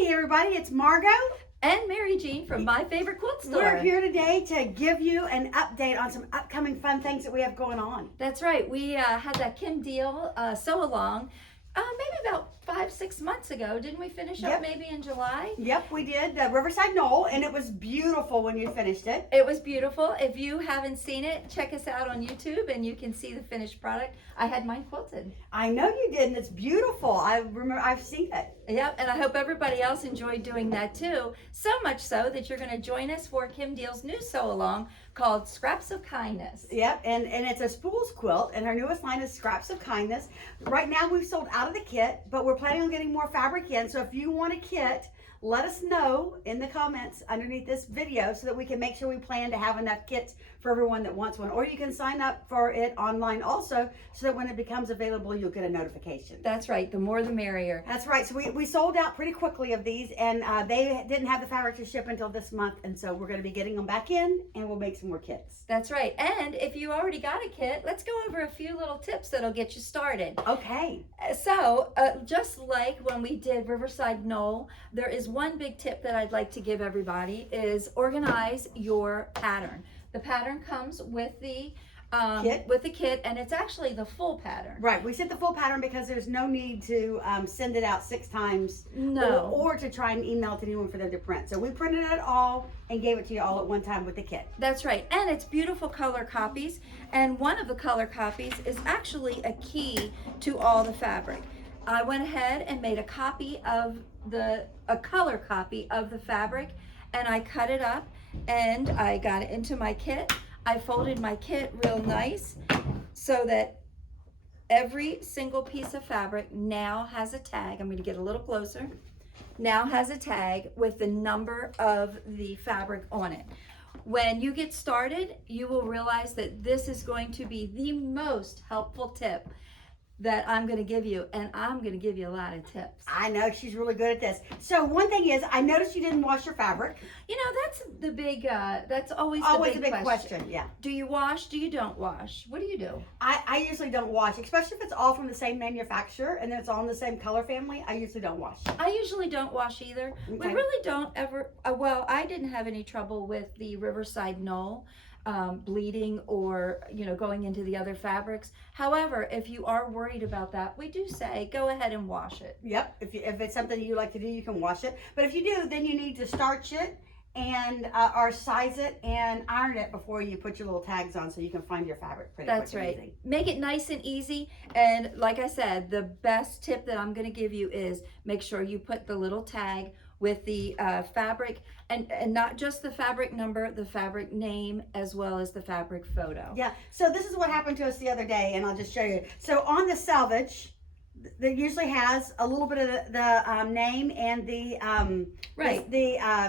Hey everybody, it's Margot. And Mary Jean from My Favorite Quilt Store. We're here today to give you an update on some upcoming fun things that we have going on. That's right. We had that Kim deal sew along maybe about 5-6 months ago. Didn't we finish up maybe in July? Yep, we did. Riverside Knoll, and it was beautiful when you finished it. It was beautiful. If you haven't seen it, check us out on YouTube and you can see the finished product. I had mine quilted. I know you did, and it's beautiful. I remember, I've seen it. Yep, and I hope everybody else enjoyed doing that too. So much so that you're going to join us for Kim Deal's new sew along called Scraps of Kindness. Yep, and it's a spools quilt, and her newest line is Scraps of Kindness. Right now we've sold out of the kit, but we're planning on getting more fabric in. So if you want a kit, let us know in the comments underneath this video so that we can make sure we plan to have enough kits for everyone that wants one. Or you can sign up for it online also so that when it becomes available, you'll get a notification. That's right. The more the merrier. That's right. So we sold out pretty quickly of these, and they didn't have the fabric to ship until this month. And so we're going to be getting them back in, and we'll make some more kits. That's right. And if you already got a kit, let's go over a few little tips that'll get you started. Okay. So just like when we did Riverside Knoll, there is one big tip that I'd like to give everybody is organize your pattern. The pattern comes with the kit, and it's actually the full pattern. Right. We sent the full pattern because there's no need to send it out 6 times. No. Or to try and email it to anyone for them to print. So we printed it all and gave it to you all at one time with the kit. That's right. And it's beautiful color copies. And one of the color copies is actually a key to all the fabric. I went ahead and made a color copy of the fabric, and I cut it up and I got it into my kit. I folded my kit real nice so that every single piece of fabric now has a tag. I'm going to get a little closer. Now has a tag with the number of the fabric on it. When you get started, you will realize that this is going to be the most helpful tip that I'm going to give you, and I'm going to give you a lot of tips. I know, she's really good at this. So one thing is, I noticed you didn't wash your fabric. You know, that's the big, that's always the big question. Yeah. Do you wash? Do you don't wash? What do you do? I usually don't wash, especially if it's all from the same manufacturer and it's all in the same color family. I usually don't wash. I usually don't wash either. Okay. We really don't ever, well, I didn't have any trouble with the Riverside Knoll. Bleeding or going into the other fabrics. However, if you are worried about that, we do say go ahead and wash it. Yep, if it's something you like to do, you can wash it. But if you do, then you need to starch it and or size it and iron it before you put your little tags on so you can find your fabric pretty quick. That's right. Make it nice and easy. And like I said, the best tip that I'm going to give you is make sure you put the little tag with the fabric, and not just the fabric number, the fabric name, as well as the fabric photo. Yeah, so this is what happened to us the other day, and I'll just show you. So on the selvage, that usually has a little bit of the name and the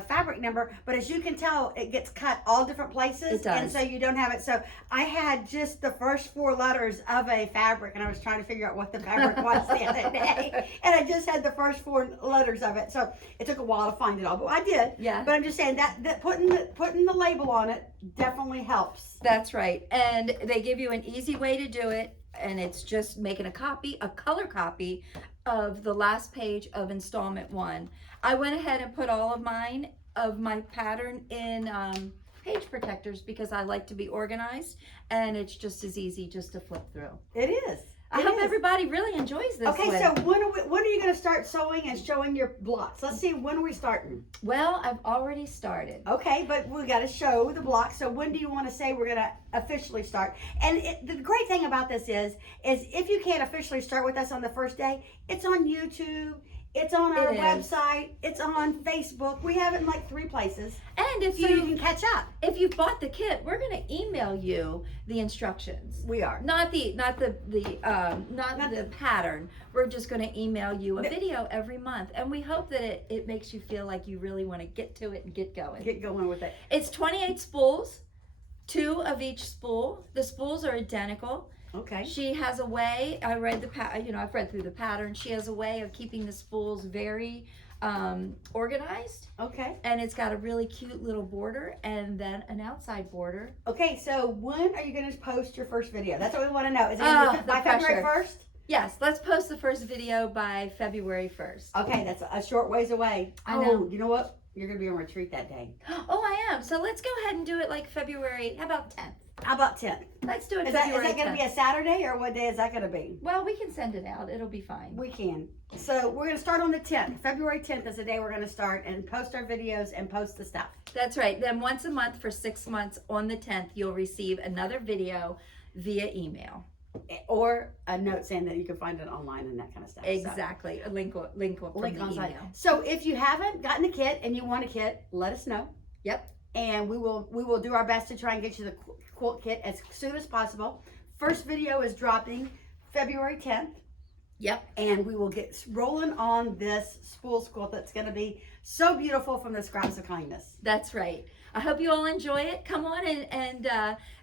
fabric number, but as you can tell, it gets cut all different places. It does. And so you don't have it. So I had just the first 4 letters of a fabric, and I was trying to figure out what the fabric was the other day, and I just had the first 4 letters of it. So it took a while to find it all, but I did. Yeah. But I'm just saying that putting the label on it definitely helps. That's right. And they give you an easy way to do it. And it's just making a color copy of the last page of installment 1. I went ahead and put all of my pattern in page protectors because I like to be organized, and it's just as easy just to flip through. It is. I hope everybody really enjoys this. Okay, so when are you going to start sewing and showing your blocks? Let's see, when are we starting? Well, I've already started. Okay, but we got to show the blocks. So when do you want to say we're going to officially start? And the great thing about this is if you can't officially start with us on the first day, it's on YouTube. It's on our website. It's on Facebook. We have it in like 3 places. And if so you can catch up. If you bought the kit, we're going to email you the instructions. We are. Not the pattern. We're just going to email you a video every month, and we hope that it makes you feel like you really want to get to it and get going. Get going with it. It's 28 spools, 2 of each spool. The spools are identical. Okay. She has a way, I've read through the pattern. She has a way of keeping the spools very organized. Okay. And it's got a really cute little border and then an outside border. Okay, so when are you going to post your first video? That's what we want to know. Is it by February 1st? Yes, let's post the first video by February 1st. Okay, that's a short ways away. I know. You know what? You're going to be on retreat that day. Oh, I am. So let's go ahead and do it like February, how about 10th? How about 10th? Let's do it Is that February going to 10th. be a Saturday, or what day is that going to be? Well, we can send it out. It'll be fine. We can. So we're going to start on the 10th. February 10th is the day we're going to start and post our videos and post the stuff. That's right. Then once a month for 6 months on the 10th, you'll receive another video via email. Or a note saying that you can find it online and that kind of stuff. Exactly. A link from Link the on site. email. So if you haven't gotten the kit and you want a kit, let us know. Yep. And we will do our best to try and get you the quilt kit as soon as possible. First video is dropping February 10th. Yep. And we will get rolling on this spools quilt that's going to be so beautiful from the Scraps of Kindness. That's right. I hope you all enjoy it. Come on and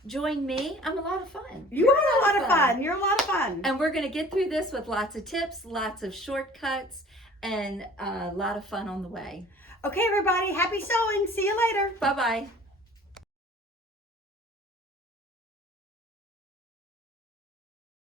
join me. I'm a lot of fun. You're a lot of fun. You're a lot of fun. And we're going to get through this with lots of tips, lots of shortcuts, and a lot of fun on the way. Okay, everybody. Happy sewing. See you later. Bye-bye.